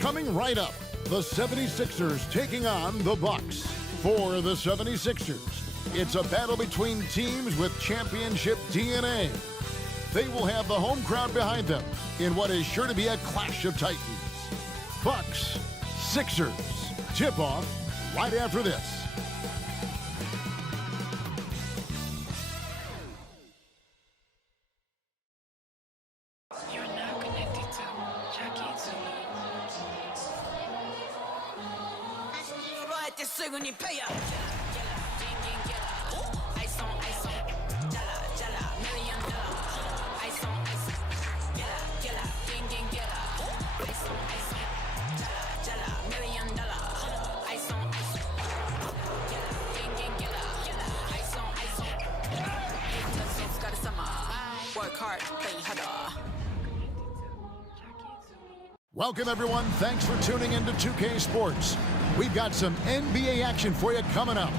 Coming right up, the 76ers taking on the Bucks. For the 76ers, it's a battle between teams with championship DNA. They will have the home crowd behind them in what is sure to be a clash of titans. Bucks, Sixers, tip-off right after this. Welcome, everyone. Thanks for tuning into 2K Sports. We've got some NBA action for you coming up.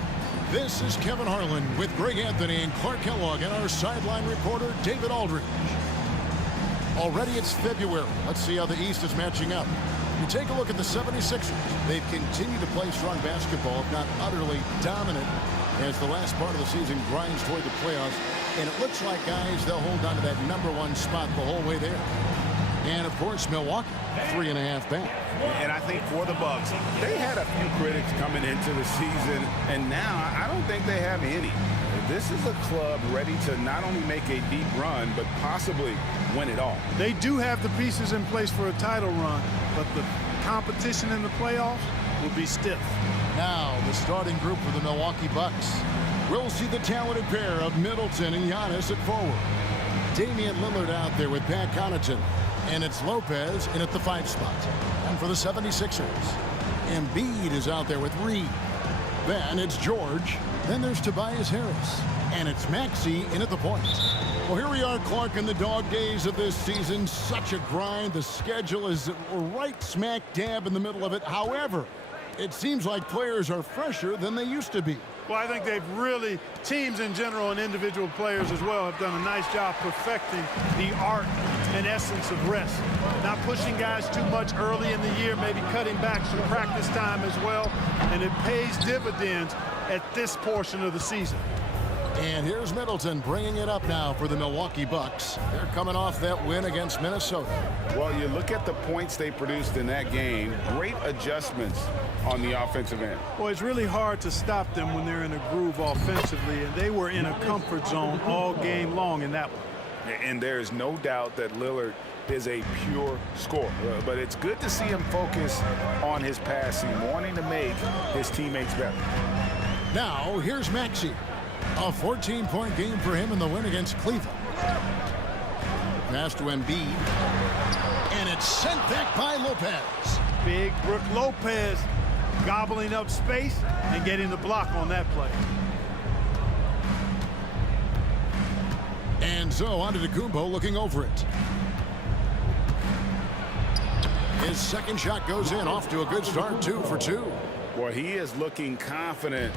This is Kevin Harlan with Greg Anthony and Clark Kellogg and our sideline reporter, David Aldridge. Already it's February. Let's see how the East is matching up. You take a look at the 76ers. They've continued to play strong basketball, if not utterly dominant, as the last part of the season grinds toward the playoffs. And it looks like, guys, they'll hold on to that #1 spot the whole way there. And, of course, Milwaukee, 3.5 back. And I think for the Bucks, they had a few critics coming into the season, and now I don't think they have any. This is a club ready to not only make a deep run, but possibly win it all. They do have the pieces in place for a title run, but the competition in the playoffs will be stiff. Now, the starting group for the Milwaukee Bucks. We'll see the talented pair of Middleton and Giannis at forward. Damian Lillard out there with Pat Connaughton. And it's Lopez in at the 5 spot. And for the 76ers, Embiid is out there with Reed. Then it's George. Then there's Tobias Harris. And it's Maxey in at the point. Well, here we are, Clark, in the dog days of this season. Such a grind. The schedule is right smack dab in the middle of it. However, it seems like players are fresher than they used to be. Well, I think they've really, teams in general and individual players as well, have done a nice job perfecting the art and essence of rest. Not pushing guys too much early in the year, maybe cutting back some practice time as well, and it pays dividends at this portion of the season. And here's Middleton bringing it up now for the Milwaukee Bucks. They're coming off that win against Minnesota. Well, you look at the points they produced in that game, great adjustments on the offensive end. Well, it's really hard to stop them when they're in a groove offensively, and they were in a comfort zone all game long in that one. And there's no doubt that Lillard is a pure scorer. But it's good to see him focus on his passing, wanting to make his teammates better. Now, here's Maxey. A 14-point game for him in the win against Cleveland. Pass to Embiid. And it's sent back by Lopez. Big Brook Lopez gobbling up space and getting the block on that play. And so on to Antetokounmpo looking over it. His second shot goes in, off to a good start, 2 for 2. Boy, he is looking confident.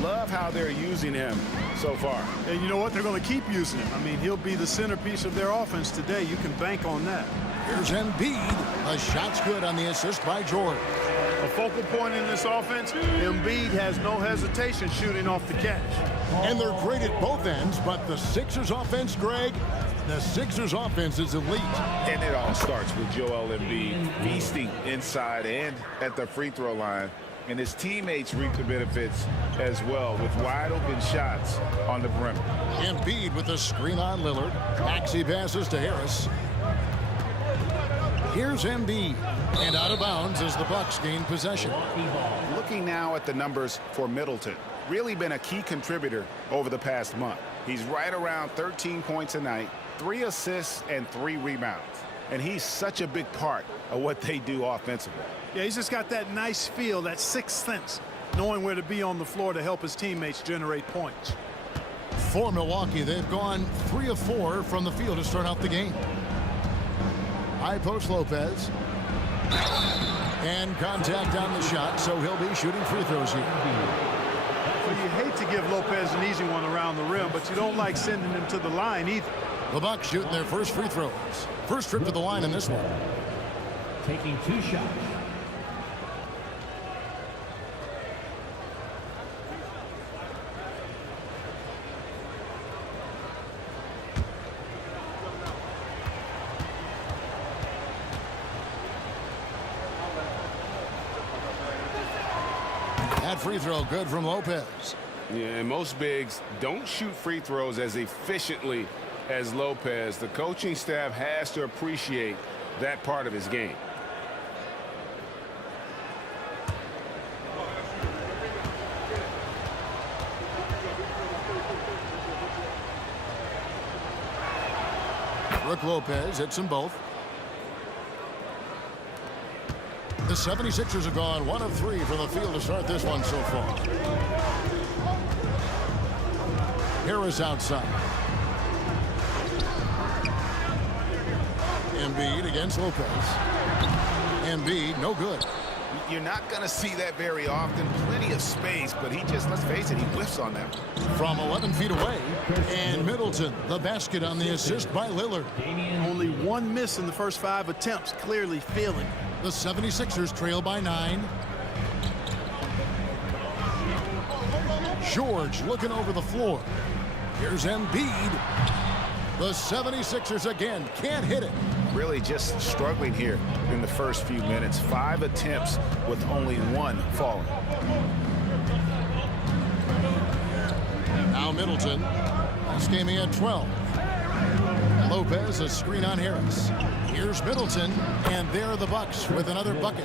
Love how they're using him so far. And you know what? They're going to keep using him. I mean, he'll be the centerpiece of their offense today. You can bank on that. Here's Embiid. The shot's good on the assist by George. A focal point in this offense, Embiid has no hesitation shooting off the catch. And they're great at both ends, but the Sixers offense, Greg, the Sixers offense is elite. And it all starts with Joel Embiid feasting inside and at the free throw line. And his teammates reap the benefits as well with wide open shots on the perimeter. Embiid with a screen on Lillard. Maxey passes to Harris. Here's Embiid. And out of bounds as the Bucks gain possession. Looking now at the numbers for Middleton. Really been a key contributor over the past month. He's right around 13 points a night, 3 assists, and 3 rebounds. And he's such a big part of what they do offensively. Yeah, he's just got that nice feel, that sixth sense, knowing where to be on the floor to help his teammates generate points. For Milwaukee, they've gone 3 of 4 from the field to start out the game. High post Lopez. And contact on the shot, so he'll be shooting free throws here. Well, you hate to give Lopez an easy one around the rim, but you don't like sending him to the line either. The Bucks shooting their first free throws. First trip to the line in this one. Taking 2 shots. free throw good from Lopez. Yeah, and most bigs don't shoot free throws as efficiently as Lopez. The coaching staff has to appreciate that part of his game. Brook Lopez hits them both. The 76ers have gone 1 of 3 from the field to start this one so far. Harris outside. Embiid against Lopez. Embiid, no good. You're not going to see that very often. Plenty of space, but he just, let's face it, he whiffs on that. From 11 feet away, and Middleton, the basket on the assist by Lillard. Only one miss in the first 5 attempts, clearly feeling. The 76ers trail by 9. George looking over the floor. Here's Embiid. The 76ers again can't hit it. Really just struggling here in the first few minutes. 5 attempts with only 1 falling. Now Middleton. This game he had 12. Lopez, a screen on Harris. Here's Middleton, and there are the Bucks with another bucket.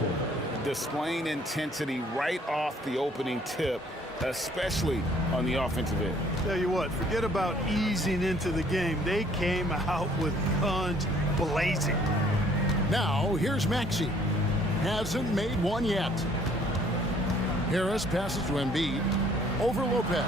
Displaying intensity right off the opening tip, especially on the offensive end. Tell you what, forget about easing into the game. They came out with guns blazing. Now here's Maxey. Hasn't made one yet. Harris passes to Embiid. Over Lopez.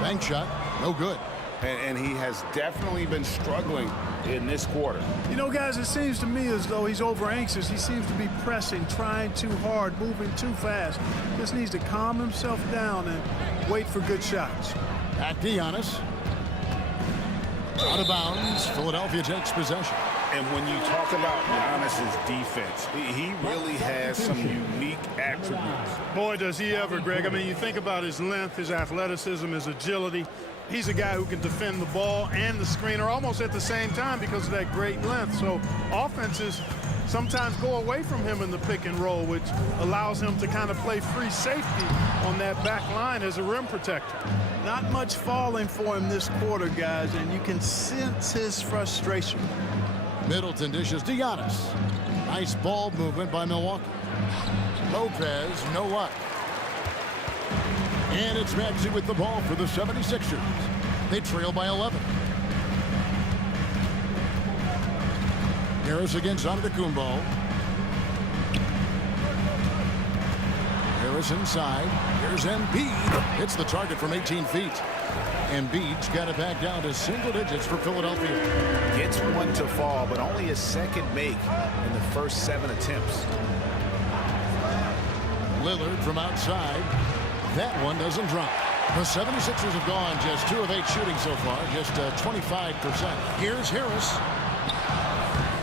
Bank shot, no good. And he has definitely been struggling in this quarter. You know, guys, it seems to me as though he's over anxious. He seems to be pressing, trying too hard, moving too fast. Just needs to calm himself down and wait for good shots. Back to Giannis. Out of bounds. Philadelphia takes possession. And when you talk about Giannis's defense, he really has some unique attributes. Boy, does he ever, Greg. I mean, you think about his length, his athleticism, his agility. He's a guy who can defend the ball and the screener almost at the same time because of that great length. So offenses sometimes go away from him in the pick and roll, which allows him to kind of play free safety on that back line as a rim protector. Not much falling for him this quarter, guys, and you can sense his frustration. Middleton dishes to Giannis. Nice ball movement by Milwaukee. Lopez, no luck. And it's Maxey with the ball for the 76ers. They trail by 11. Harris against Antetokounmpo. Harris inside. Here's Embiid. Hits the target from 18 feet. Embiid's got it back down to single digits for Philadelphia. Gets one to fall, but only his second make in the first 7 attempts. Lillard from outside. That one doesn't drop. The 76ers have gone just 2 of 8 shooting so far, just 25%. Here's Harris.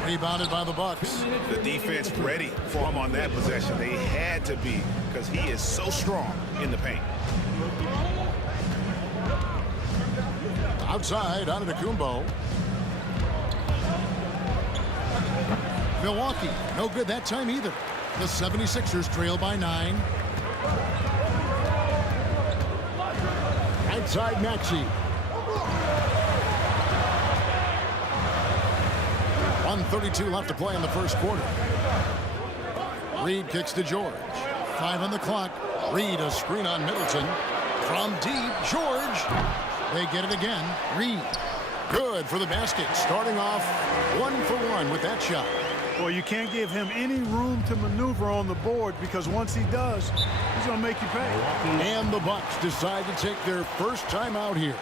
Rebounded by the Bucks. The defense ready for him on that possession. They had to be because he is so strong in the paint. Outside, Antetokounmpo. Milwaukee, no good that time either. The 76ers trail by 9. Outside Maxey. 1:32 left to play in the first quarter. Reed kicks to George. 5 on the clock. Reed, a screen on Middleton. From deep, George. They get it again. Reed. Good for the basket. Starting off 1 for 1 with that shot. Well, you can't give him any room to maneuver on the board because once he does, he's going to make you pay. And the Bucks decide to take their first time out here.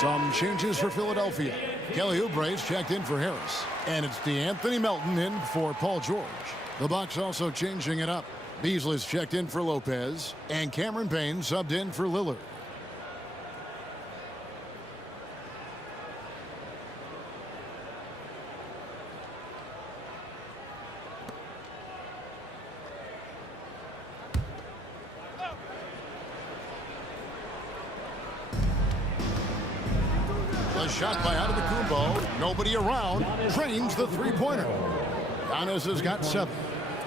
Some changes for Philadelphia. Kelly Oubre's checked in for Harris. And it's DeAnthony Melton in for Paul George. The Bucks also changing it up. Beasley's checked in for Lopez. And Cameron Payne subbed in for Lillard. A shot by Antetokounmpo. Nobody around. Drains the three-pointer. Giannis has got 7.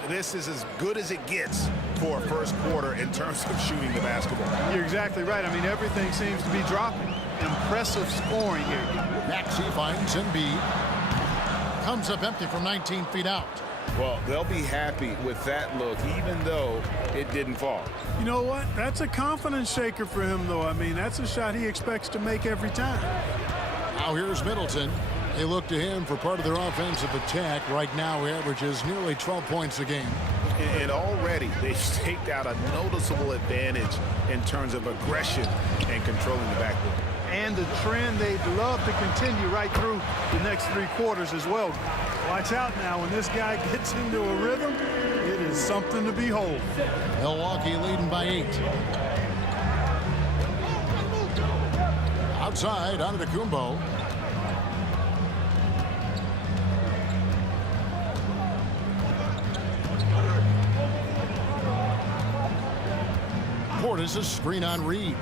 This is as good as it gets for a first quarter in terms of shooting the basketball. You're exactly right. I mean, everything seems to be dropping. Impressive scoring here. Maxey finds Embiid. Comes up empty from 19 feet out. Well, they'll be happy with that look, even though it didn't fall. You know what? That's a confidence shaker for him, though. I mean, that's a shot he expects to make every time. Now here's Middleton. They look to him for part of their offensive attack. Right now, he averages nearly 12 points a game. And already they've staked out a noticeable advantage in terms of aggression and controlling the backcourt. And the trend they'd love to continue right through the next 3 quarters as well. Watch out now. When this guy gets into a rhythm, it is something to behold. Milwaukee leading by 8. Outside, Antetokounmpo. Portis' screen on Reed.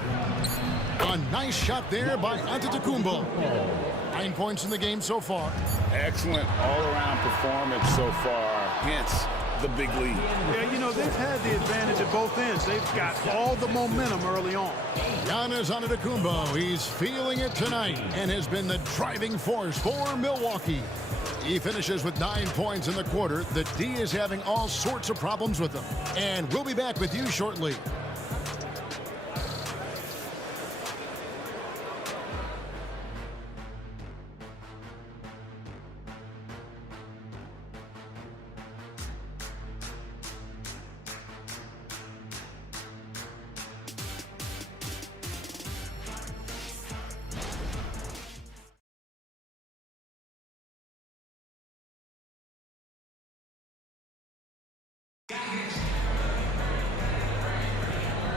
A nice shot there by Antetokounmpo. 9 points in the game so far. Excellent all-around performance so far, hence the big lead. Yeah, you know, they've had the advantage at both ends. They've got all the momentum early on. Giannis Antetokounmpo, he's feeling it tonight and has been the driving force for Milwaukee. He finishes with 9 points in the quarter. The D is having all sorts of problems with him. And we'll be back with you shortly.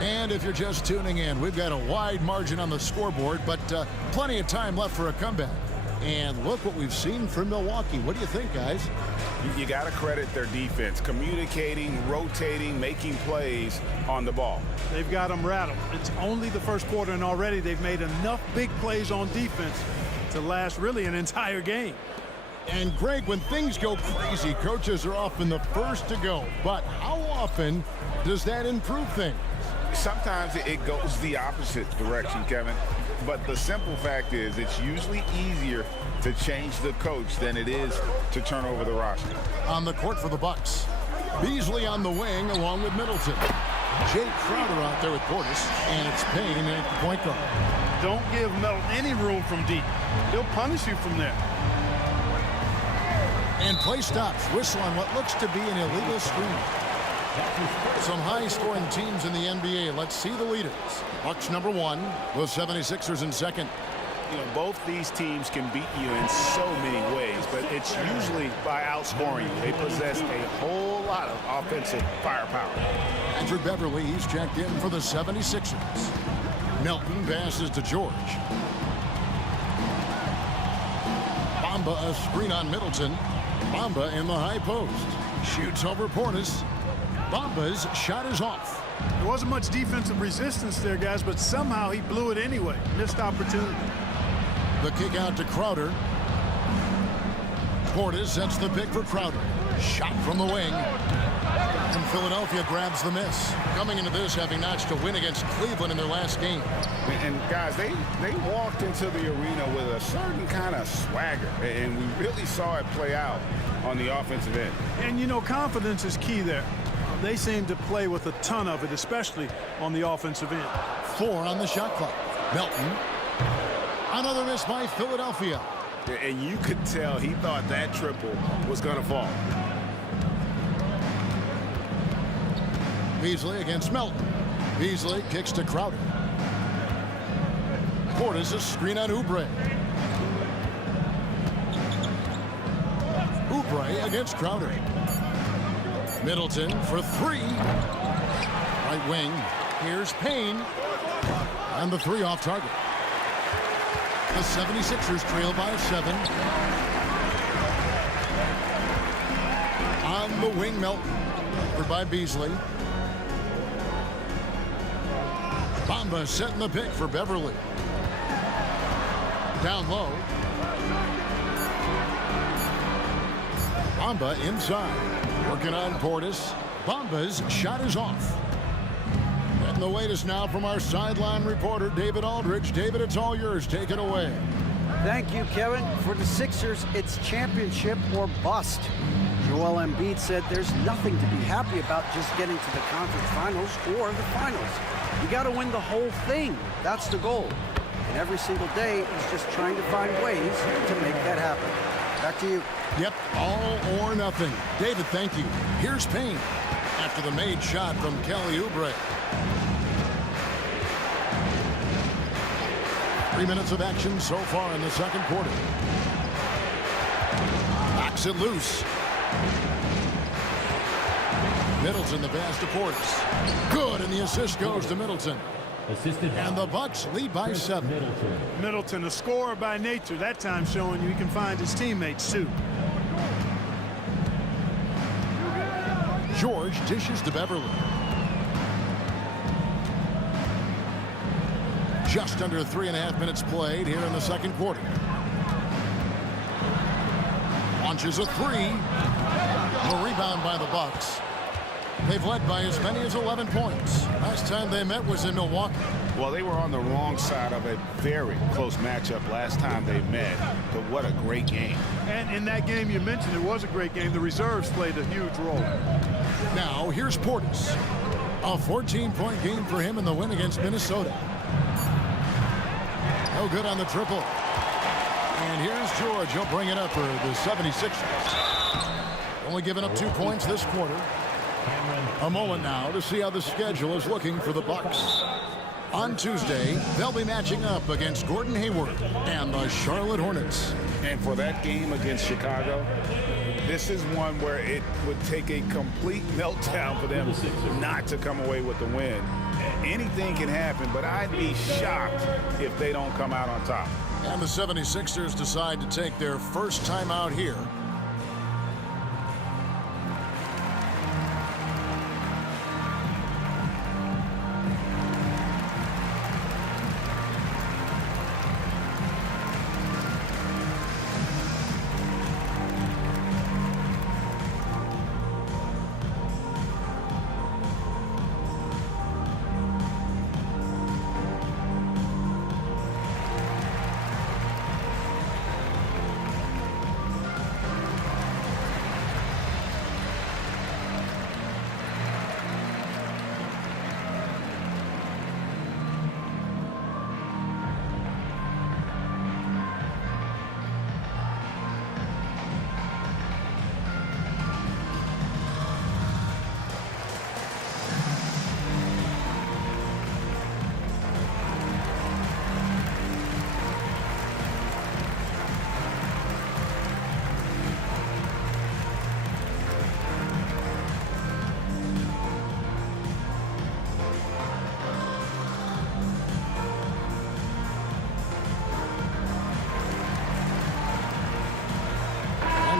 And if you're just tuning in, we've got a wide margin on the scoreboard, but plenty of time left for a comeback. And look what we've seen from Milwaukee. What do you think, guys? You got to credit their defense, communicating, rotating, making plays on the ball. They've got them rattled. It's only the first quarter, and already they've made enough big plays on defense to last really an entire game. And Greg, when things go crazy, coaches are often the first to go. But how often does that improve things? Sometimes it goes the opposite direction, Kevin. But the simple fact is it's usually easier to change the coach than it is to turn over the roster. On the court for the Bucks. Beasley on the wing along with Middleton. Jay Crowder out there with Portis. And it's Payne at the point guard. Don't give Melton any room from deep. He'll punish you from there. And play stops. Whistle on what looks to be an illegal screen. Some high-scoring teams in the NBA. Let's see the leaders. Bucks number 1, the 76ers in second. You know, both these teams can beat you in so many ways, but it's usually by outscoring you. They possess a whole lot of offensive firepower. Andrew Beverly, he's checked in for the 76ers. Melton passes to George. Bamba, a screen on Middleton. Bamba in the high post. Shoots over Portis. Bamba's shot is off. There wasn't much defensive resistance there, guys, but somehow he blew it anyway. Missed opportunity. The kick out to Crowder. Portis sets the pick for Crowder. Shot from the wing. And Philadelphia grabs the miss. Coming into this, having notched a win against Cleveland in their last game. And guys, they walked into the arena with a certain kind of swagger, and we really saw it play out on the offensive end. And, you know, confidence is key there. They seem to play with a ton of it, especially on the offensive end. 4 on the shot clock. Melton. Another miss by Philadelphia. And you could tell he thought that triple was going to fall. Beasley against Melton. Beasley kicks to Crowder. Portis a screen on Oubre. Oubre against Crowder. Middleton for three. Right wing. Here's Payne. And the three off target. The 76ers trail by 7. On the wing, Melton. Over by Beasley. Bamba setting the pick for Beverly. Down low. Bamba inside. Working on Portis. Bamba's shot is off. And the latest now from our sideline reporter, David Aldridge. David, it's all yours. Take it away. Thank you, Kevin. For the Sixers, it's championship or bust. Joel Embiid said there's nothing to be happy about just getting to the conference finals or the finals. You got to win the whole thing. That's the goal. And every single day is just trying to find ways to make that happen. Back to you. Yep, all or nothing. David, thank you. Here's Payne after the made shot from Kelly Oubre. 3 minutes of action so far in the second quarter. Knocks it loose. Middleton the pass to Portis. Good, and the assist goes to Middleton. And the Bucks lead by 7. Middleton, a scorer by nature, that time showing you he can find his teammates too. George dishes to Beverly. Just under 3.5 minutes played here in the second quarter. Launches a three. A rebound by the Bucks. They've led by as many as 11 points. Last time they met was in Milwaukee. Well, they were on the wrong side of a very close matchup last time they met, but what a great game. And in that game you mentioned, it was a great game. The reserves played a huge role. Now here's Portis. A 14-point game for him in the win against Minnesota. No good on the triple. And here's George. He'll bring it up for the 76ers. Only giving up 2 points this quarter. A moment now to see how the schedule is looking for the Bucks. On Tuesday, they'll be matching up against Gordon Hayward and the Charlotte Hornets. And for that game against Chicago, this is one where it would take a complete meltdown for them not to come away with the win. Anything can happen, but I'd be shocked if they don't come out on top. And the 76ers decide to take their first time out here.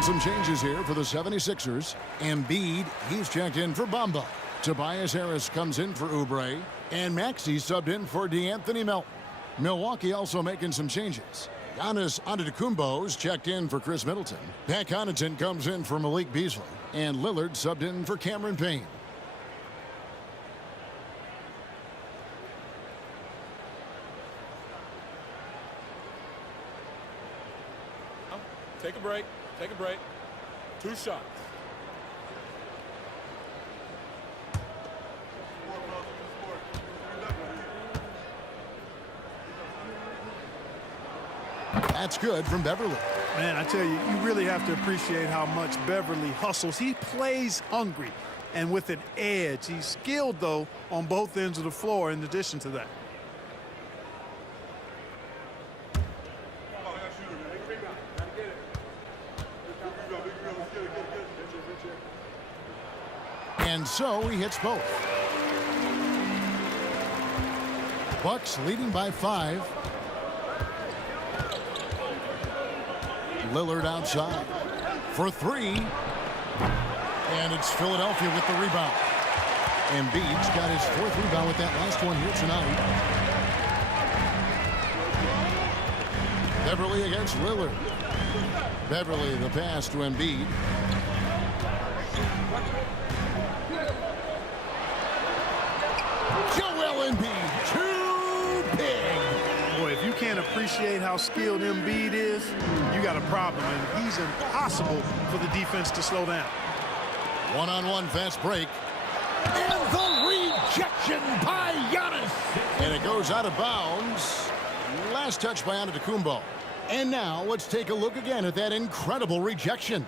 Some changes here for the 76ers. Embiid, he's checked in for Bamba. Tobias Harris comes in for Oubre. And Maxey subbed in for DeAnthony Melton. Milwaukee also making some changes. Giannis Antetokounmpo's checked in for Chris Middleton. Pat Connaughton comes in for Malik Beasley. And Lillard subbed in for Cameron Payne. Take a break. Take a break. 2 shots. That's good from Beverly. Man, I tell you, you really have to appreciate how much Beverly hustles. He plays hungry and with an edge. He's skilled, though, on both ends of the floor in addition to that. And so he hits both. Bucks leading by 5. Lillard outside for 3. And it's Philadelphia with the rebound. Embiid's got his 4th rebound with that last one here tonight. Beverly against Lillard. Beverly the pass to Embiid. Joel Embiid, too big. Boy, if you can't appreciate how skilled Embiid is, you got a problem, and he's impossible for the defense to slow down. One-on-one fast break. And the rejection by Giannis. And it goes out of bounds. Last touch by Antetokounmpo. And now let's take a look again at that incredible rejection.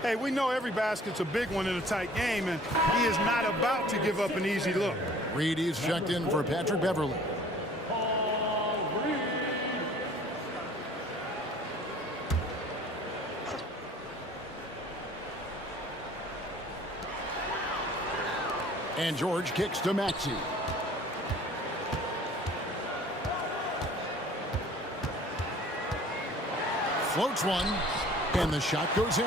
Hey, we know every basket's a big one in a tight game, and he is not about to give up an easy look. Reedy's checked in for Patrick Beverly. And George kicks to Maxey. Floats one, and the shot goes in.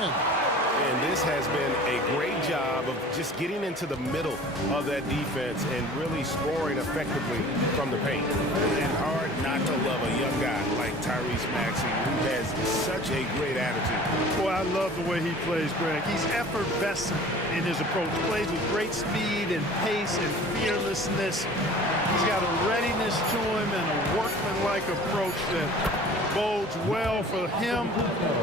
And this has been a great job of just getting into the middle of that defense and really scoring effectively from the paint. And hard not to love a young guy like Tyrese Maxey, who has such a great attitude. Boy, I love the way he plays, Greg. He's effervescent in his approach. Plays with great speed and pace and fearlessness. He's got a readiness to him and a workmanlike approach that bodes well for him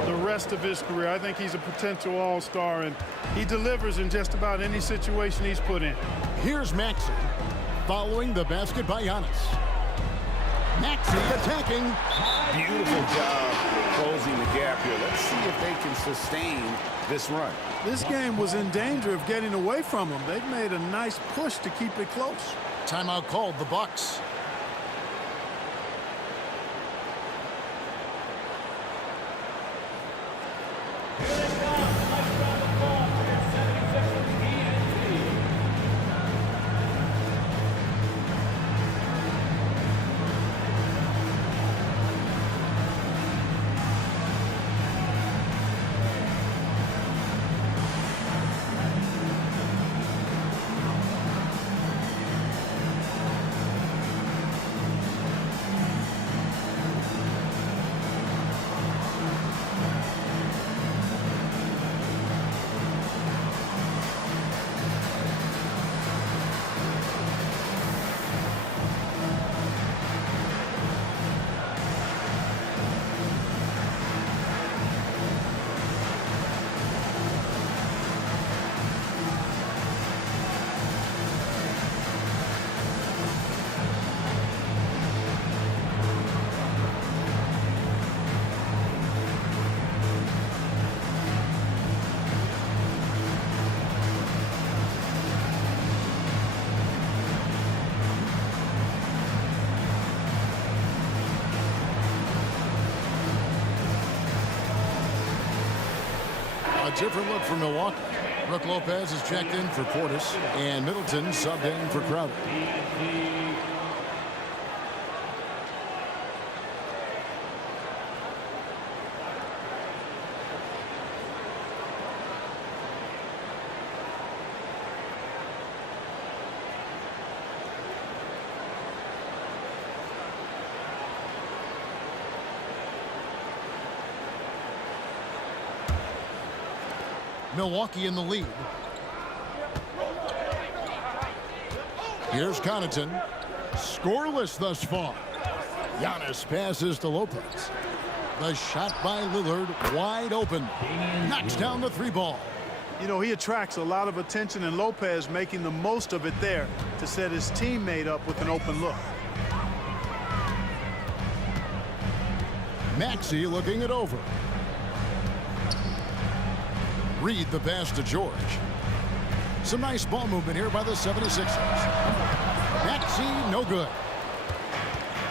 the rest of his career. I think he's a potential all-star, and he delivers in just about any situation he's put in. Here's Maxey following the basket by Giannis. Maxey attacking. Beautiful job closing the gap here. Let's see if they can sustain this run. This game was in danger of getting away from him. They've made a nice push to keep it close. Timeout called, the Bucks. A different look for Milwaukee. Brook Lopez is checked in for Portis, and Middleton subbed in for Crowder. Milwaukee in the lead. Here's Connaughton. Scoreless thus far. Giannis passes to Lopez. The shot by Lillard wide open. Knocks down the 3 ball. You know, he attracts a lot of attention, and Lopez making the most of it there to set his teammate up with an open look. Maxey looking it over. Reed the pass to George. Some nice ball movement here by the 76ers. Maxey no good.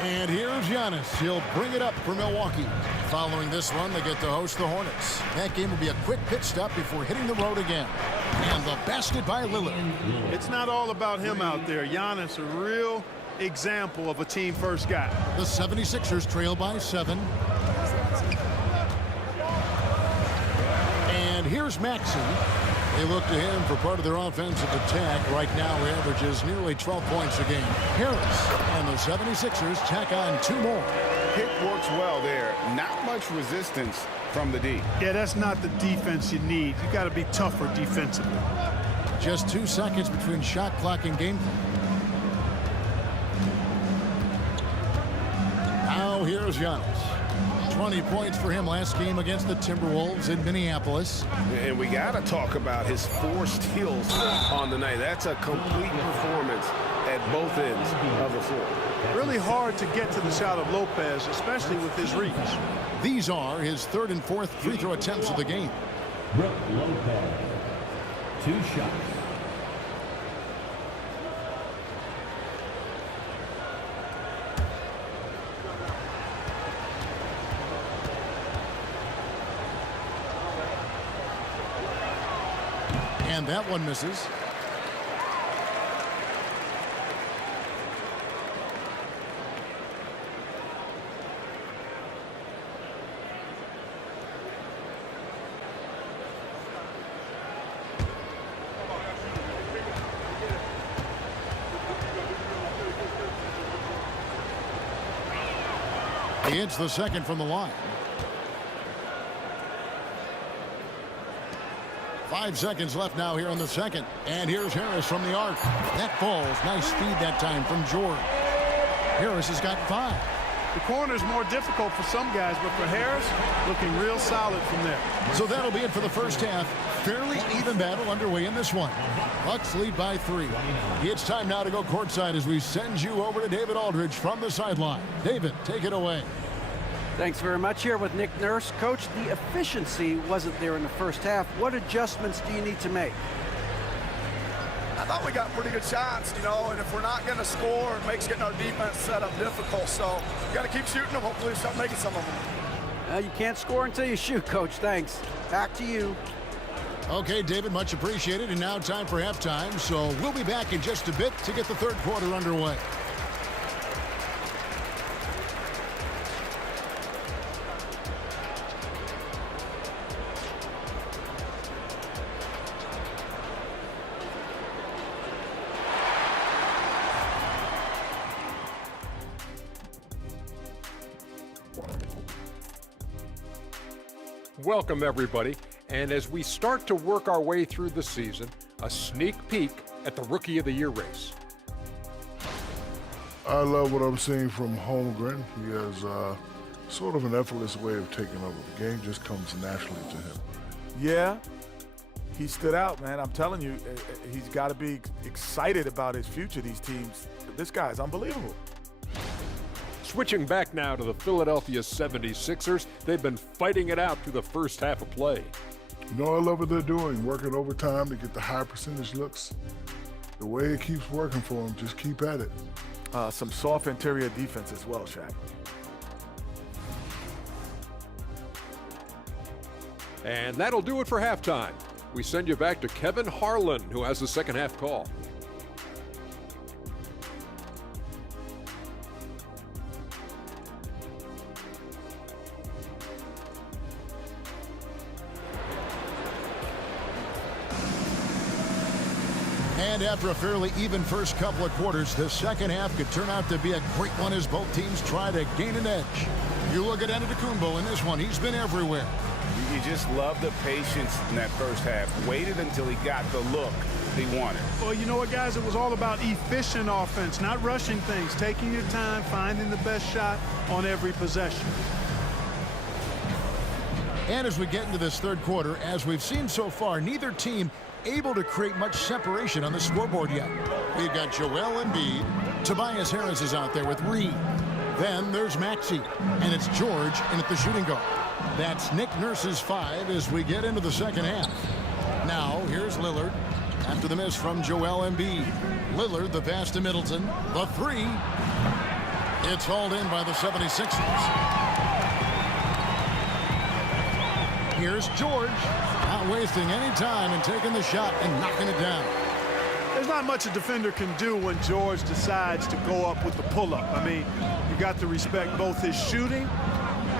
And here's Giannis. He'll bring it up for Milwaukee. Following this one, they get to host the Hornets. That game will be a quick pit stop before hitting the road again. And the basket by Lillard. It's not all about him out there. Giannis, a real example of a team-first guy. The 76ers trail by 7. And here's Maxey. They look to him for part of their offensive attack. Right now, he averages nearly 12 points a game. Harris and the 76ers tack on 2 more. Pick works well there. Not much resistance from the D. Yeah, that's not the defense you need. You got to be tougher defensively. Just 2 seconds between shot clock and game clock. Now here's Giannis. 20 points for him last game against the Timberwolves in Minneapolis. And we got to talk about his 4 steals on the night. That's a complete performance at both ends of the floor. Really hard to get to the shot of Lopez, especially with his reach. These are his 3rd and 4th free throw attempts of the game. Brook Lopez, 2 shots. And that one misses. He hits the second from the line. 5 seconds left now here in the second. And here's Harris from the arc. That falls. Nice speed that time from George. Harris has got 5. The corner's more difficult for some guys, but for Harris, looking real solid from there. So that'll be it for the first half. Fairly even battle underway in this one. Bucks lead by 3. It's time now to go courtside as we send you over to David Aldridge from the sideline. David, take it away. Thanks very much. Here with Nick Nurse. Coach, the efficiency wasn't there in the first half. What adjustments do you need to make? I thought we got pretty good shots, you know, and if we're not going to score, it makes getting our defense set up difficult. So we got to keep shooting them. Hopefully, start making some of them. You can't score until you shoot, Coach. Thanks. Back to you. Okay, David, much appreciated. And now time for halftime. So we'll be back in just a bit to get the third quarter underway. Welcome, everybody. And as we start to work our way through the season, a sneak peek at the Rookie of the Year race. I love what I'm seeing from Holmgren. He has sort of an effortless way of taking over. The game just comes naturally to him. Yeah, he stood out, man. I'm telling you, he's got to be excited about his future, these teams. This guy is unbelievable. Switching back now to the Philadelphia 76ers, they've been fighting it out through the first half of play. You know, I love what they're doing, working overtime to get the high percentage looks. The way it keeps working for them, just keep at it. Some soft interior defense as well, Shaq. And that'll do it for halftime. We send you back to Kevin Harlan, who has the second half call. And after a fairly even first couple of quarters, the second half could turn out to be a great one as both teams try to gain an edge. You look at Antetokounmpo in this one. He's been everywhere. You just love the patience in that first half. Waited until he got the look he wanted. Well, you know what, guys? It was all about efficient offense, not rushing things, taking your time, finding the best shot on every possession. And as we get into this third quarter, as we've seen so far, neither team able to create much separation on the scoreboard yet. We've got Joel Embiid. Tobias Harris is out there with Reed. Then there's Maxey, and it's George in at the shooting guard. That's Nick Nurse's 5 as we get into the second half. Now, here's Lillard after the miss from Joel Embiid. Lillard, the pass to Middleton. The 3. It's hauled in by the 76ers. Here's George, not wasting any time and taking the shot and knocking it down. There's not much a defender can do when George decides to go up with the pull-up. I mean, you got to respect both his shooting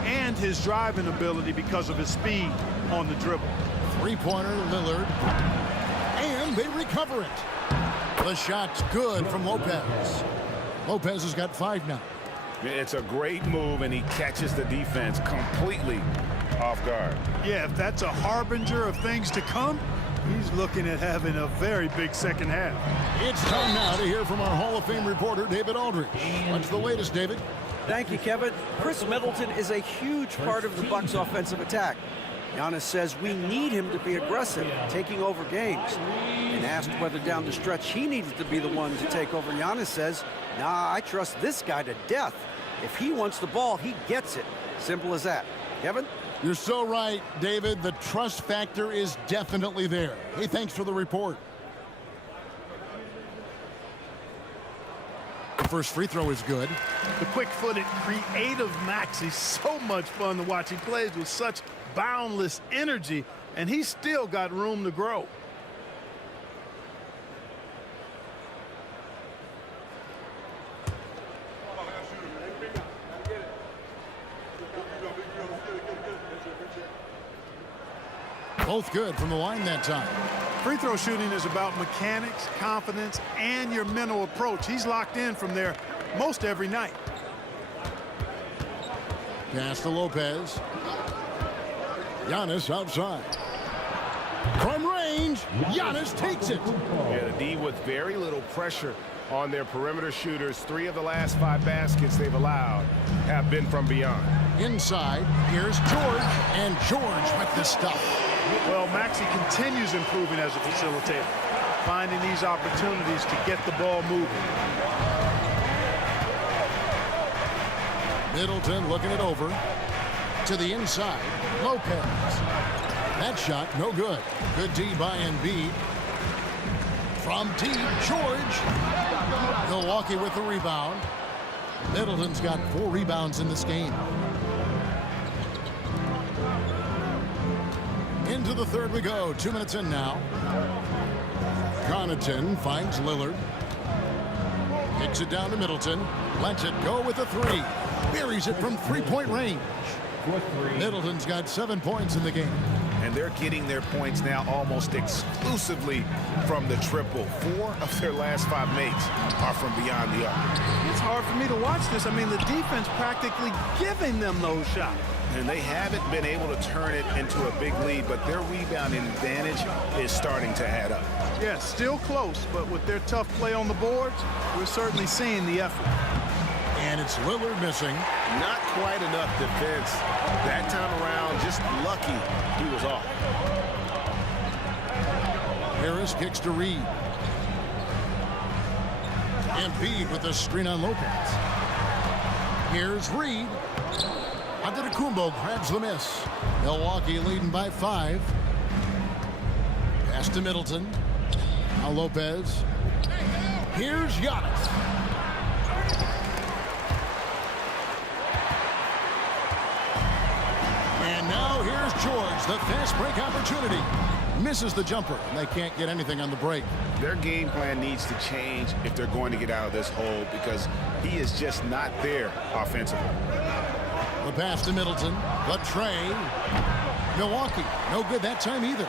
and his driving ability because of his speed on the dribble. Three-pointer, Lillard. And they recover it. The shot's good from Lopez. Lopez has got 5 now. It's a great move, and he catches the defense completely off guard. Yeah, if that's a harbinger of things to come, he's looking at having a very big second half. It's time now to hear from our Hall of Fame reporter, David Aldridge. What's the latest, David? Thank you, Kevin. Chris Middleton is a huge part of the Bucks' offensive attack. Giannis says we need him to be aggressive, taking over games. And asked whether down the stretch he needed to be the one to take over, Giannis says, nah, I trust this guy to death. If he wants the ball, he gets it. Simple as that. Kevin? You're so right, David. The trust factor is definitely there. Hey, thanks for the report. The first free throw is good. The quick-footed, creative Max, he's so much fun to watch. He plays with such boundless energy, and he's still got room to grow. Both good from the line that time. Free throw shooting is about mechanics, confidence, and your mental approach. He's locked in from there most every night. Pass to Lopez. Giannis outside. From range, Giannis takes it. Yeah, the D with very little pressure on their perimeter shooters. 3 of the last 5 baskets they've allowed have been from beyond. Inside, here's George, and George with the stuff. Well, Maxey continues improving as a facilitator, finding these opportunities to get the ball moving. Middleton looking it over to the inside. Lopez. That shot, no good. Good D by Embiid. From deep, George. Milwaukee with the rebound. Middleton's got 4 rebounds in this game. Into the third we go. 2 minutes in now. Connaughton finds Lillard. Kicks it down to Middleton. Lets it go with a 3. Buries it from 3-point range. Middleton's got 7 points in the game. And they're getting their points now almost exclusively from the triple. 4 of their last 5 makes are from beyond the arc. It's hard for me to watch this. I mean, the defense practically giving them those shots. And they haven't been able to turn it into a big lead, but their rebounding advantage is starting to add up. Yeah, still close, but with their tough play on the boards, we're certainly seeing the effort. And it's Lillard missing. Not quite enough defense. That time around, just lucky he was off. Harris kicks to Reed. Embiid with a screen on Lopez. Here's Reed. Antetokounmpo grabs the miss. Milwaukee leading by 5. Pass to Middleton. Now Lopez. Here's Giannis. And now here's George, the fast break opportunity. Misses the jumper, and they can't get anything on the break. Their game plan needs to change if they're going to get out of this hole because he is just not there offensively. The pass to Middleton. The tray. Milwaukee, no good that time either.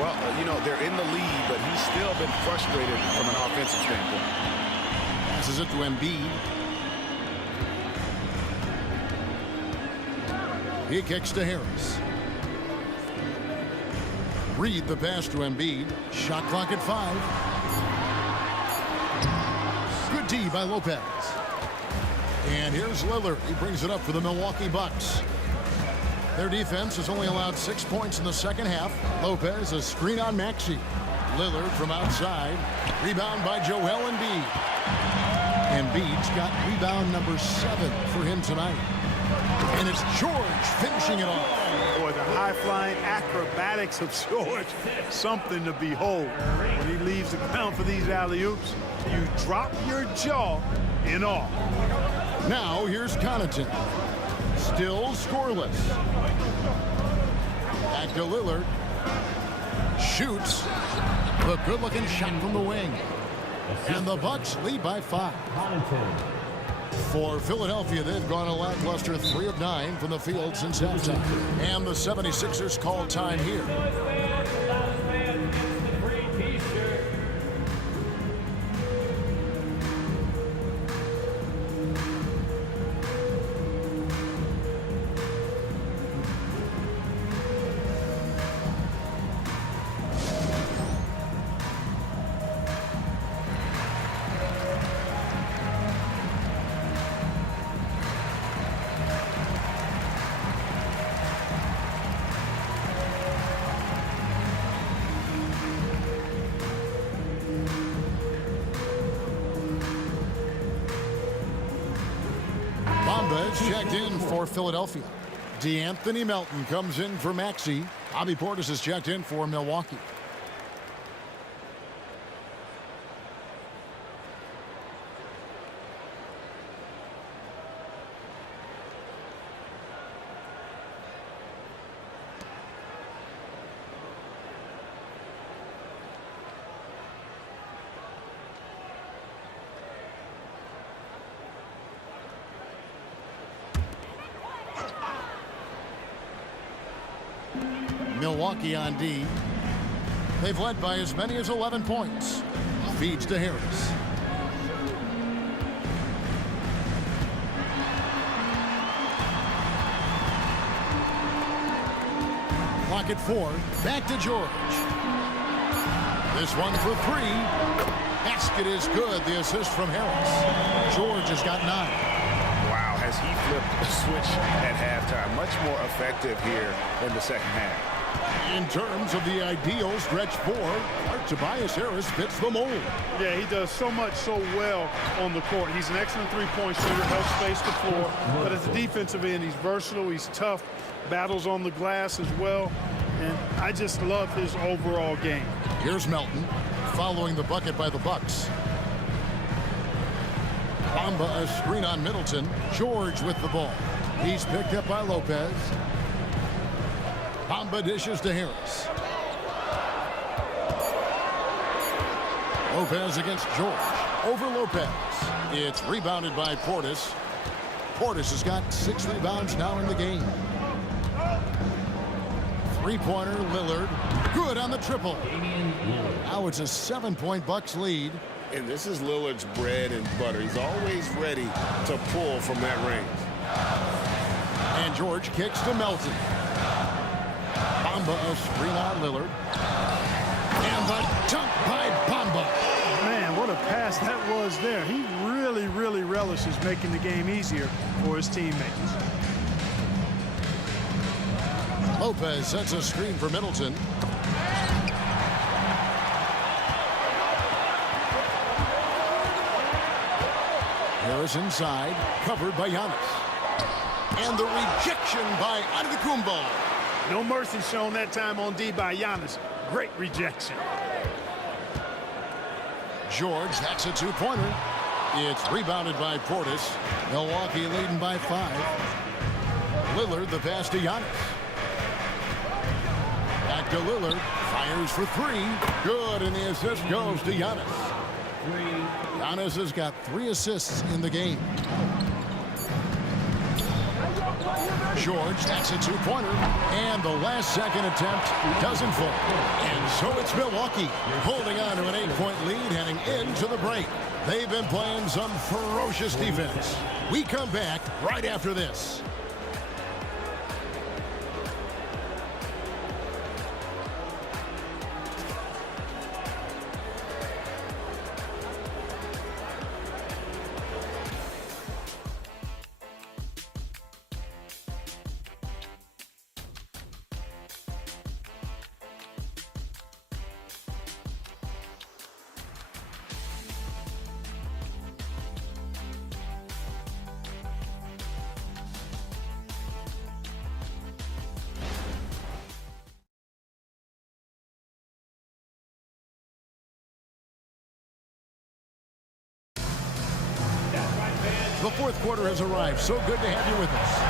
Well, you know, they're in the lead, but he's still been frustrated from an offensive standpoint. Passes it to Embiid. He kicks to Harris. Reed the pass to Embiid. Shot clock at 5. Good D by Lopez. And here's Lillard. He brings it up for the Milwaukee Bucks. Their defense has only allowed 6 points in the second half. Lopez, a screen on Maxey. Lillard from outside. Rebound by Joel Embiid. Embiid's got rebound number 7 for him tonight. And it's George finishing it off. Boy, the high-flying acrobatics of George, something to behold. When he leaves the ground for these alley-oops, you drop your jaw in awe. Now here's Connaughton. Still scoreless. Back to Lillard. Shoots. The good-looking shot from the wing. And the Bucks lead by 5. For Philadelphia, they've gone a lackluster 3 of 9 from the field since halftime. And the 76ers call time here. Checked in for Philadelphia. DeAnthony Melton comes in for Maxey. Bobby Portis is checked in for Milwaukee. Milwaukee on D. They've led by as many as 11 points. Feeds to Harris. Clock at 4. Back to George. This one for 3. Basket is good. The assist from Harris. George has got 9. Wow, has he flipped the switch at halftime. Much more effective here in the second half. In terms of the ideal stretch 4, Tobias Harris fits the mold. Yeah, he does so much so well on the court. He's an excellent three-point shooter, helps space the floor. But as a defensive end, he's versatile, he's tough, battles on the glass as well. And I just love his overall game. Here's Melton following the bucket by the Bucks. Bamba a screen on Middleton. George with the ball. He's picked up by Lopez. Bamba dishes to Harris. Lopez against George. Over Lopez. It's rebounded by Portis. Portis has got 6 rebounds now in the game. Three-pointer, Lillard. Good on the triple. Now it's a 7-point Bucks lead. And this is Lillard's bread and butter. He's always ready to pull from that range. And George kicks to Melton. Bamba a screen on Lillard. And the dunk by Bamba. Man, what a pass that was there. He really relishes making the game easier for his teammates. Lopez sets a screen for Middleton. Harris inside, covered by Giannis. And the rejection by Antetokounmpo. No mercy shown that time on D by Giannis. Great rejection. George, that's a 2-pointer. It's rebounded by Portis. Milwaukee leading by 5. Lillard, the pass to Giannis. Back to Lillard. Fires for 3. Good, and the assist goes to Giannis. Giannis has got 3 assists in the game. George, that's a 2-pointer. And the last-second attempt doesn't fall. And so it's Milwaukee holding on to an 8-point lead heading into the break. They've been playing some ferocious defense. We come back right after this. quarter has arrived. So good to have you with us.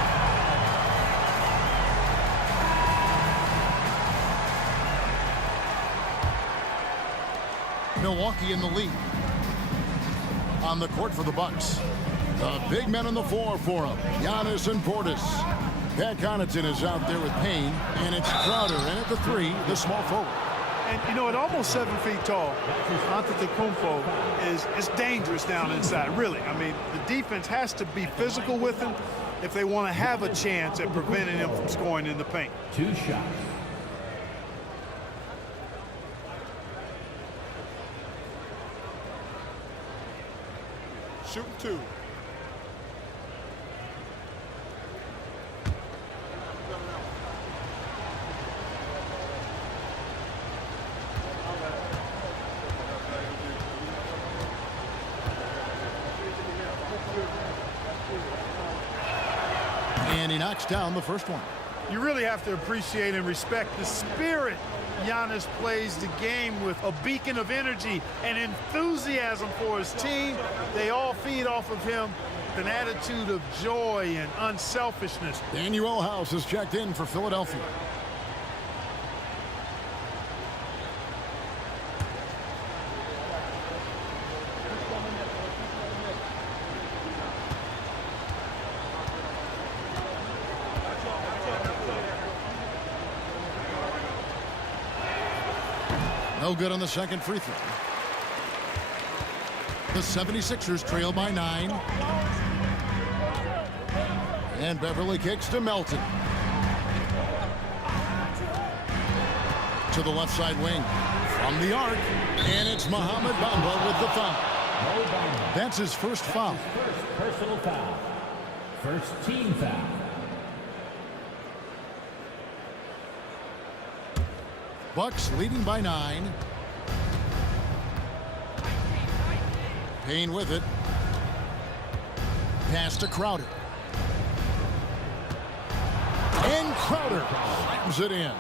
Milwaukee in the lead. On the court for the Bucks. The big men on the floor for them. Giannis and Portis. Pat Connaughton is out there with Payne, and it's Crowder. And at the 3, the small forward. And, you know, at almost 7 feet tall, Antetokounmpo is dangerous down inside, really. I mean, the defense has to be physical with him if they want to have a chance at preventing him from scoring in the paint. 2 shots. Shoot 2. And he knocks down the first one. You really have to appreciate and respect the spirit Giannis plays the game with, a beacon of energy and enthusiasm for his team. They all feed off of him, an attitude of joy and unselfishness. Daniel House has checked in for Philadelphia. No good on the second free throw. The 76ers trail by 9. And Beverly kicks to Melton. To the left side wing. From the arc. And it's Mohamed Bamba with the foul. That's his first foul. First personal foul. First team foul. Bucks leading by 9. Payne with it. Pass to Crowder. And Crowder slams it in.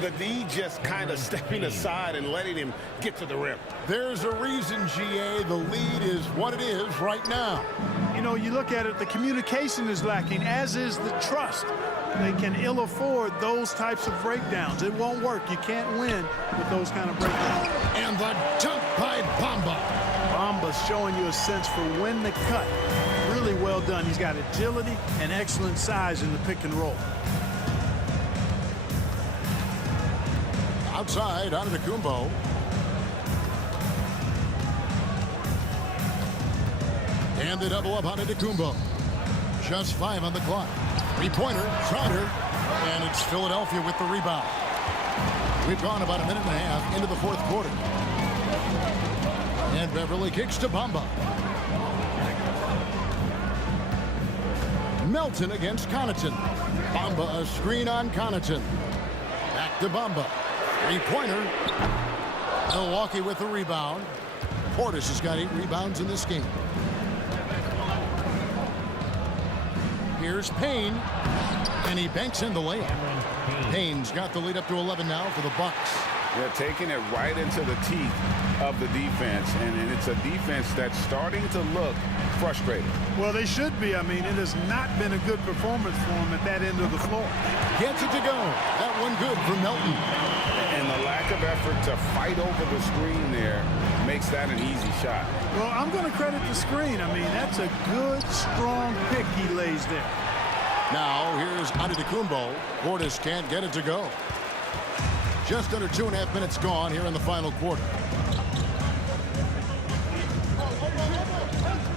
The D just kind of stepping aside and letting him get to the rim. There's a reason, GA, the lead is what it is right now. You know, you look at it, the communication is lacking, as is the trust. They can ill afford those types of breakdowns. It won't work. You can't win with those kind of breakdowns. And the dunk by Bamba. Bamba's showing you a sense for when to cut. Really well done. He's got agility and excellent size in the pick and roll. Outside, Antetokounmpo. And they double up Antetokounmpo. Just 5 on the clock. Three-pointer, Crowder, and it's Philadelphia with the rebound. We've gone about a minute and a half into the fourth quarter. And Beverly kicks to Bamba. Melton against Connaughton. Bamba, a screen on Connaughton. Back to Bamba. Three-pointer. Milwaukee with the rebound. Portis has got 8 rebounds in this game. Here's Payne, and he banks in the layup. Payne's got the lead up to 11 now for the Bucks. They're taking it right into the teeth of the defense, and it's a defense that's starting to look frustrated. Well, they should be. I mean, it has not been a good performance for them at that end of the floor. Gets it to go. That one good for Melton. And the lack of effort to fight over the screen there makes that an easy shot. Well, I'm going to credit the screen. I mean, that's a good, strong pick he lays there. Now, here's Antetokounmpo. Portis can't get it to go. Just under 2.5 minutes gone here in the final quarter.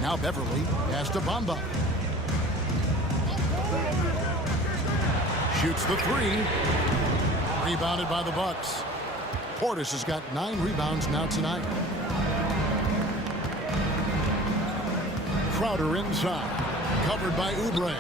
Now Beverly pass to Bamba. Shoots the 3. Rebounded by the Bucks. Portis has got 9 rebounds now tonight. Crowder inside. Covered by Oubre.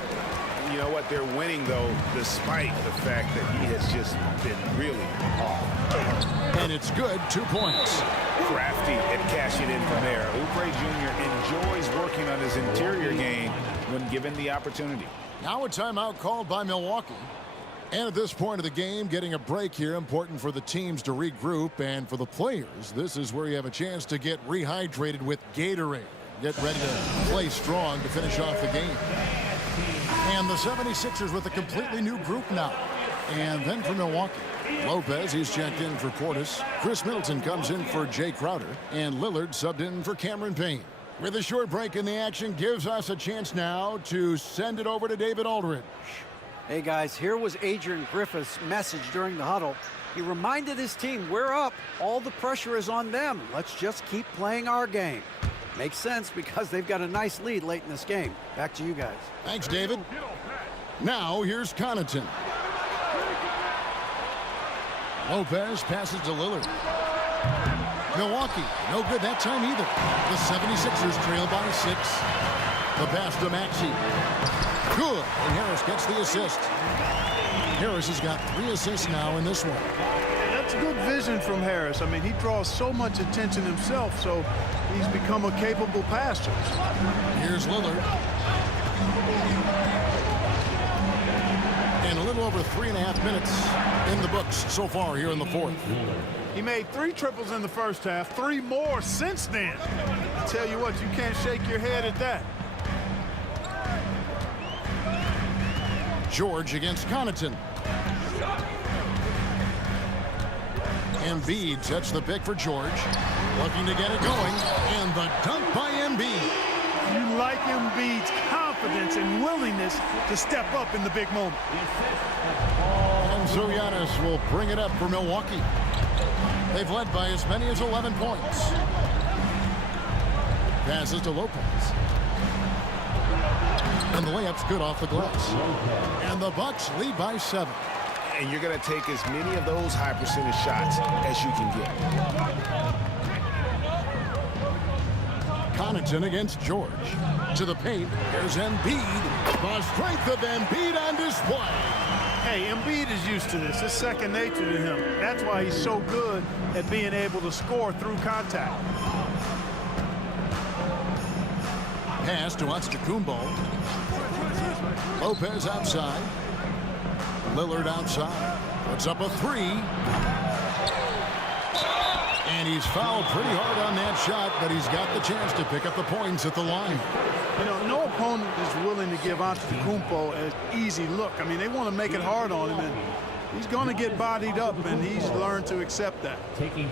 You know what? They're winning, though, despite the fact that he has just been really off. And it's good. 2 points. Crafty at cashing in from there. Oubre Jr. enjoys working on his interior game when given the opportunity. Now a timeout called by Milwaukee. And at this point of the game, getting a break here, important for the teams to regroup. And for the players, this is where you have a chance to get rehydrated with Gatorade. get ready to play strong to finish off the game. And the 76ers with a completely new group now. And then for Milwaukee, Lopez, he's checked in for Portis. Chris Middleton comes in for Jay Crowder. And Lillard subbed in for Cameron Payne. With a short break in the action, gives us a chance now to send it over to David Aldridge. Hey guys, here was Adrian Griffith's message during the huddle. He reminded his team, we're up. All the pressure is on them. Let's just keep playing our game. Makes sense because they've got a nice lead late in this game. Back to you guys. Thanks, David. Now here's Connaughton. Lopez passes to Lillard. Milwaukee, no good that time either. The 76ers trail by 6. The pass to Maxey. Good, and Harris gets the assist. Harris has got 3 assists now in this one. That's good vision from Harris. I mean, he draws so much attention himself, so he's become a capable passer. Here's Lillard. And a little over 3.5 minutes in the books so far here in the fourth. He made 3 triples in the first half, 3 more since then. I tell you what, you can't shake your head at that. George against Connaughton. Embiid sets the pick for George. Looking to get it going. And the dunk by Embiid. You like Embiid's confidence and willingness to step up in the big moment. And so Giannis will bring it up for Milwaukee. They've led by as many as 11 points. Passes to Lopez. And the layup's good off the glass. And the Bucks lead by 7. And you're going to take as many of those high percentage shots as you can get. Connaughton against George. To the paint. There's Embiid. The strength of Embiid on display. Hey, Embiid is used to this. It's second nature to him. That's why he's so good at being able to score through contact. Pass to Antetokounmpo. Lopez outside. Lillard outside. Puts up a 3. And he's fouled pretty hard on that shot, but he's got the chance to pick up the points at the line. You know, no opponent is willing to give Antetokounmpo an easy look. I mean, they want to make it hard on him, and he's going to get bodied up, and he's learned to accept that.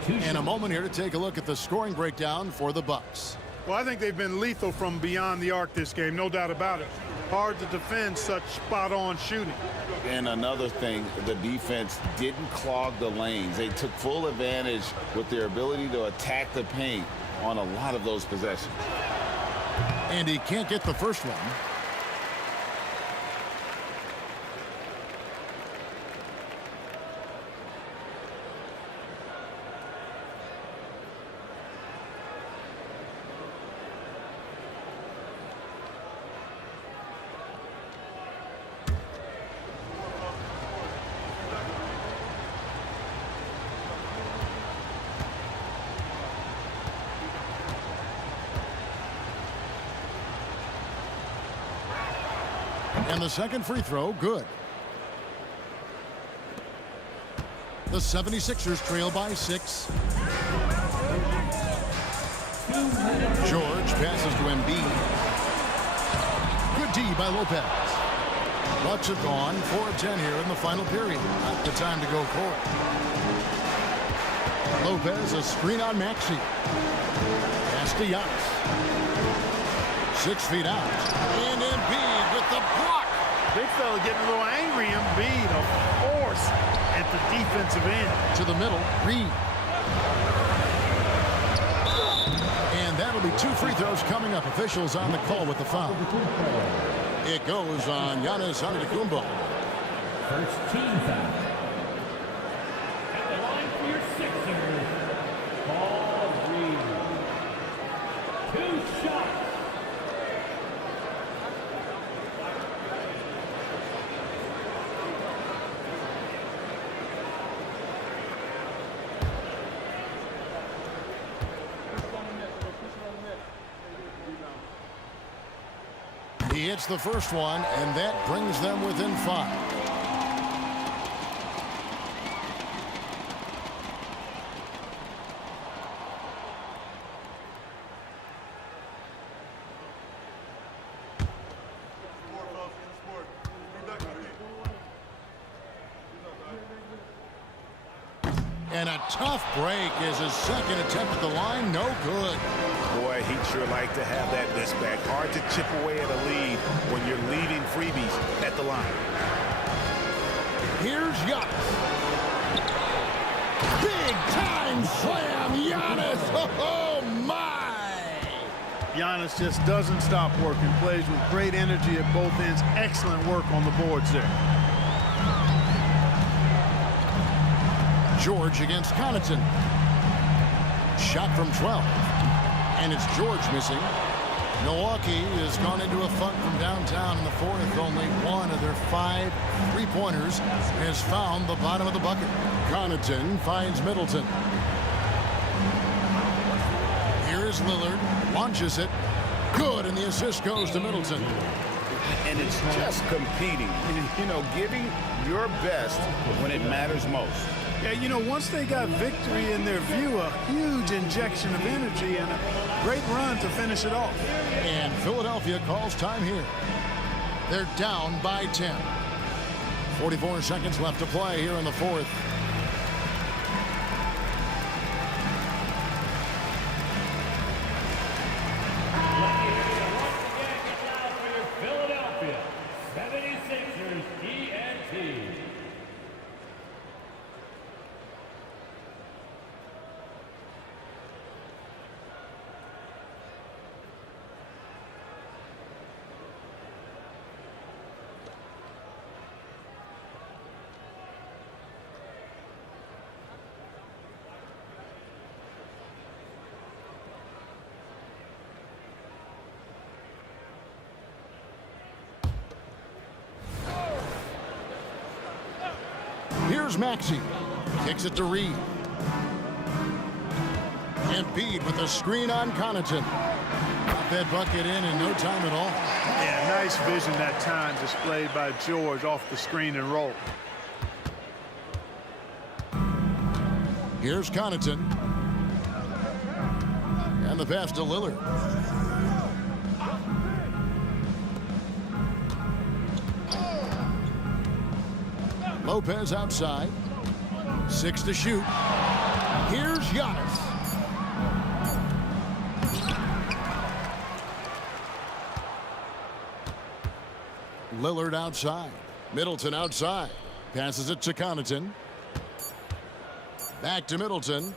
And a moment here to take a look at the scoring breakdown for the Bucks. Well, I think they've been lethal from beyond the arc this game, no doubt about it. Hard to defend such spot-on shooting. And another thing, the defense didn't clog the lanes. They took full advantage with their ability to attack the paint on a lot of those possessions. And he can't get the first one. And the second free throw, good. The 76ers trail by 6. George passes to Embiid. Good D by Lopez. Bucks have gone 4-10 here in the final period. Not the time to go court. Lopez, a screen on Maxey. Pass to Giannis. 6 feet out. And Embiid with the block. Big fella getting a little angry. Embiid, a force at the defensive end. To the middle, Reed. And that'll be 2 free throws coming up. Officials on the call with the foul. It goes on Giannis Antetokounmpo. First team foul. At the line for your Sixers, Paul Reed. 2 shots. He hits the first one, and that brings them within 5. And a tough break is his second attempt at the line. No good. Boy, he'd sure like to have that miss back. Hard to chip away at a lead when you're leaving freebies at the line. Here's Giannis. Big time slam, Giannis. Oh, my. Giannis just doesn't stop working. Plays with great energy at both ends. Excellent work on the boards there. George against Connaughton. Shot from 12. And it's George missing. Milwaukee has gone into a funk from downtown in the fourth. Only one of their 5 three-pointers has found the bottom of the bucket. Connaughton finds Middleton. Here is Lillard. Launches it. Good, and the assist goes to Middleton. And it's just competing. You know, giving your best when it matters most. Yeah, you know, once they got victory in their view, a huge injection of energy and a great run to finish it off. And Philadelphia calls time here. They're down by 10. 44 seconds left to play here in the fourth. Philadelphia 76ers ENT. Here's Maxey. Kicks it to Reed. Embiid with a screen on Connaughton. Got that bucket in no time at all. Yeah, nice vision that time displayed by George off the screen and roll. Here's Connaughton. And the pass to Lillard. Lopez outside. 6 to shoot. Here's Giannis. Lillard outside. Middleton outside. Passes it to Connaughton. Back to Middleton.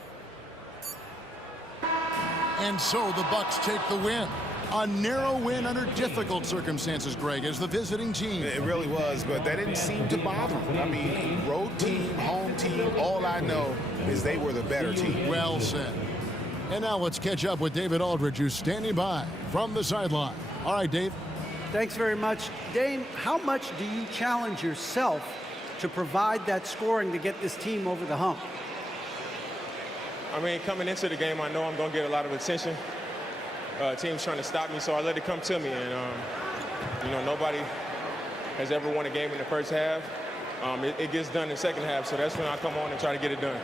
And so the Bucks take the win. A narrow win under difficult circumstances, Greg, as the visiting team. It really was, but that didn't seem to bother them. I mean, road team, home team, all I know is they were the better team. Well said. And now let's catch up with David Aldridge, who's standing by from the sideline. All right, Dave. Thanks very much. Dame, how much do you challenge yourself to provide that scoring to get this team over the hump? I mean, coming into the game, I know I'm going to get a lot of attention. Team's trying to stop me, so I let it come to me. And, you know, nobody has ever won a game in the first half. It gets done in the second half, so that's when I come on and try to get it done.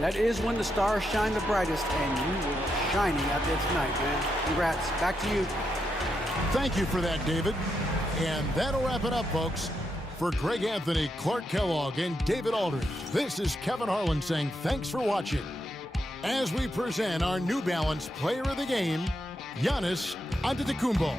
That is when the stars shine the brightest, and you were shining out there tonight, man. Congrats. Back to you. Thank you for that, David. And that'll wrap it up, folks. For Greg Anthony, Clark Kellogg, and David Aldridge, this is Kevin Harlan saying thanks for watching. As we present our New Balance Player of the Game, Giannis Antetokounmpo.